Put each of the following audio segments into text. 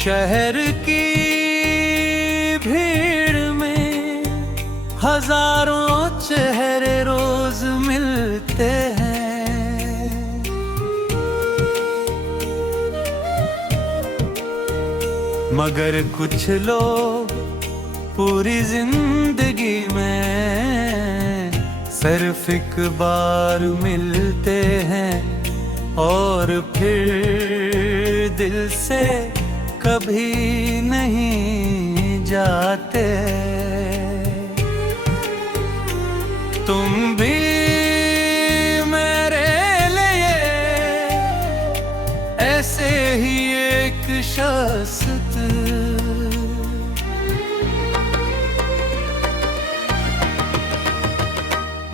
शहर की भीड़ में हजारों चेहरे रोज मिलते हैं, मगर कुछ लोग पूरी जिंदगी में सिर्फ एक बार मिलते हैं और फिर दिल से कभी नहीं जाते। तुम भी मेरे लिए ऐसे ही एक शख्स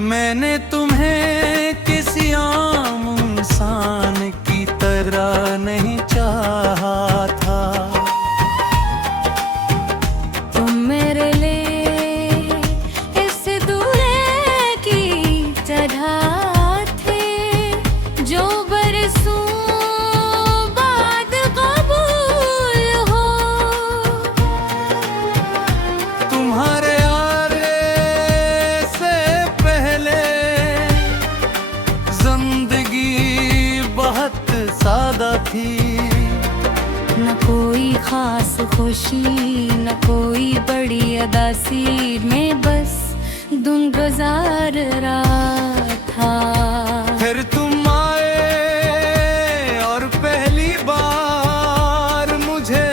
मैंने तुम्हें किसी आम इंसान की तरह नहीं चाहा था। तुम मेरे लिए इस दूर की तरह थे जो बरसों बाद कबूल हो। तुम्हारे सादा थी, न कोई खास खुशी न कोई बड़ी अदासी में बस दिन गुजार रहा था। फिर तुम आए और पहली बार मुझे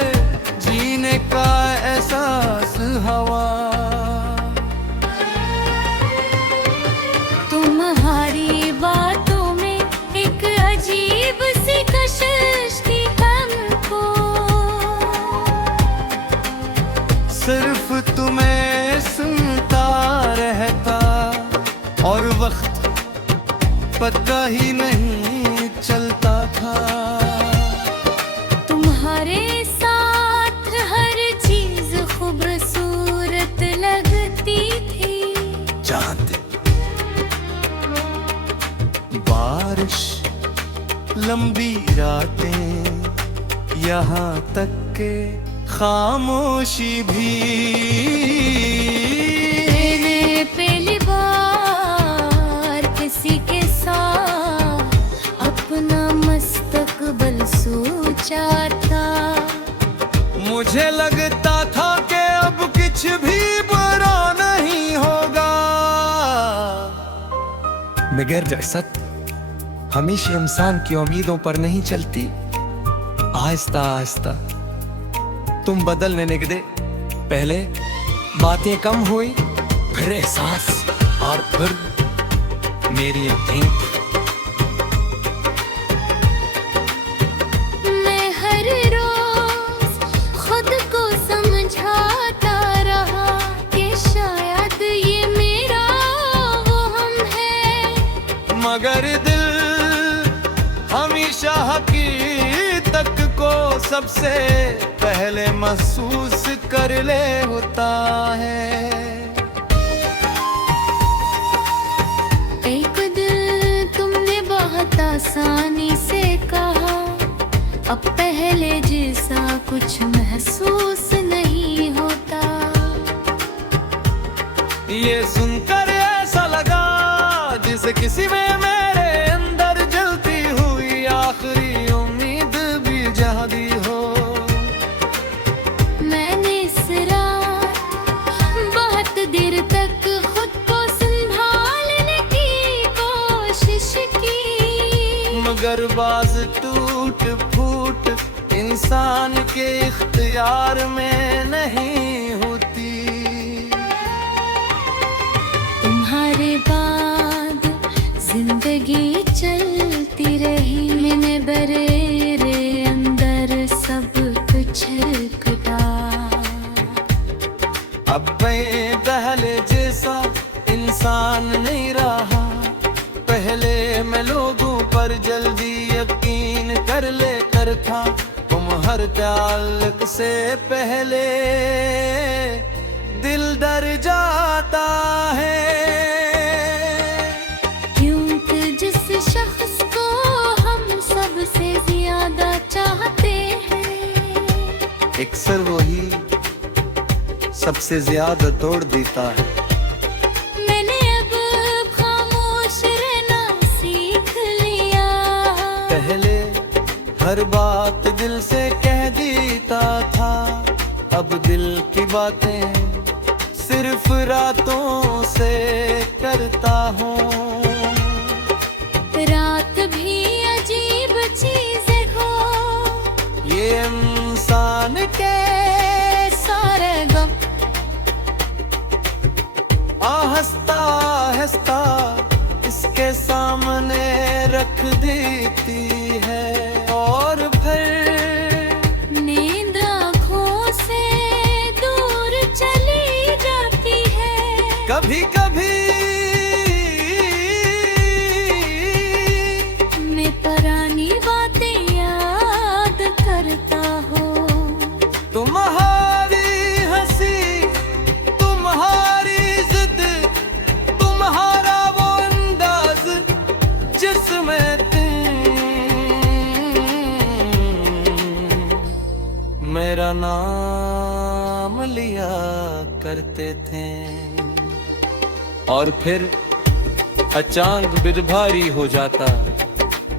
जीने का एहसास हुआ। तुम्हारी बातों में एक अजीब सी कशिश थी हमको, सिर्फ तुम्हें सुनता रहता और वक्त पता ही नहीं चलता था। तुम्हारे साथ हर चीज खूबसूरत लगती थी, चांद, बारिश, लंबी रातें, यहाँ तक के खामोशी भी। मैंने पहली बार किसी के साथ अपना मुस्तकबिल सोचा था। मुझे लगता था कि अब कुछ भी बुरा नहीं होगा, मगर जैसा हमेशा इंसान की उम्मीदों पर नहीं चलती। आहिस्ता आहिस्ता तुम बदलने लगे। पहले बातें कम हुई, फिर एहसास और फिर मेरी नींद। मैं हर रोज खुद को समझाता रहा कि शायद ये मेरा वो हम है, मगर दिल हमेशा हकीकत को सबसे पहले महसूस कर ले होता है। एक दिन तुमने बहुत आसानी से कहा, अब पहले जैसा कुछ महसूस नहीं होता। ये सुनकर ऐसा लगा जिसे किसी में मेरे अंदर जलती हुई आखिरी उम्मीद भी जहा दी हो। मैंने इस रात बहुत देर तक खुद को संभालने की कोशिश की, मगर बाज टूट फूट इंसान के इख्तियार में नहीं होती। तुम्हारे बाद जिंदगी चलती रही, मैंने बरेरे अंदर सब कुछ कटा। अब मैं पहले जैसा इंसान नहीं रहा। पहले मैं लोगों पर जल्दी यकीन कर लेकर था। तुम हर ताल्लुक से पहले दिल डर जाता है। क्योंकि जिस शख्स को हम सबसे ज्यादा चाहते हैं सबसे ज्यादा तोड़ देता है। मैंने अब खामोश रहना सीख लिया। पहले हर बात दिल से कह देता था, अब दिल की बातें सिर्फ रातों से करता हूँ। रात भी अजीब चीज हो, ये इंसान के सारे गम हंसता हंसता इसके सामने रख देती है, और फिर नींद आँखों से दूर चली जाती है। कभी कभी मैं पुरानी बातें याद करता हूँ। तुम्हारी हंसी, तुम्हारी जिद, तुम्हारा वो अंदाज जिसमें तुम मेरा नाम लिया करते थे, और फिर अचानक दिल भारी हो जाता।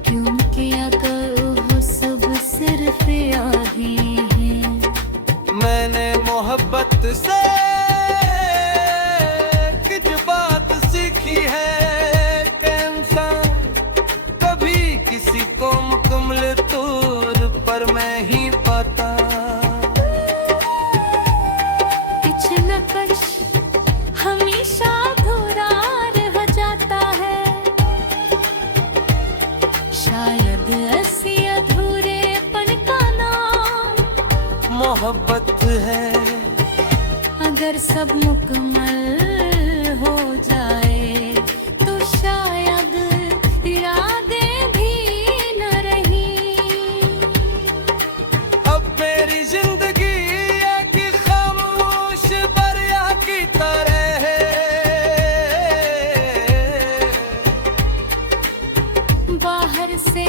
क्यों किया करो वो सब सिर्फ आधी है। मैंने मोहब्बत से कुछ बात सीखी है कि इंसान कभी किसी को मुकम्मल तौर पर मैं ही पाता। कुछ न कुछ हमेशा अधूरा रह जाता है। शायद ऐसी अधूरेपन का नाम मोहब्बत है। अगर सब मुकम्मल हो जाए तो शायद यादें भी न रही। अब मेरी जिंदगी एक खामोश दरिया की तरह है, बाहर से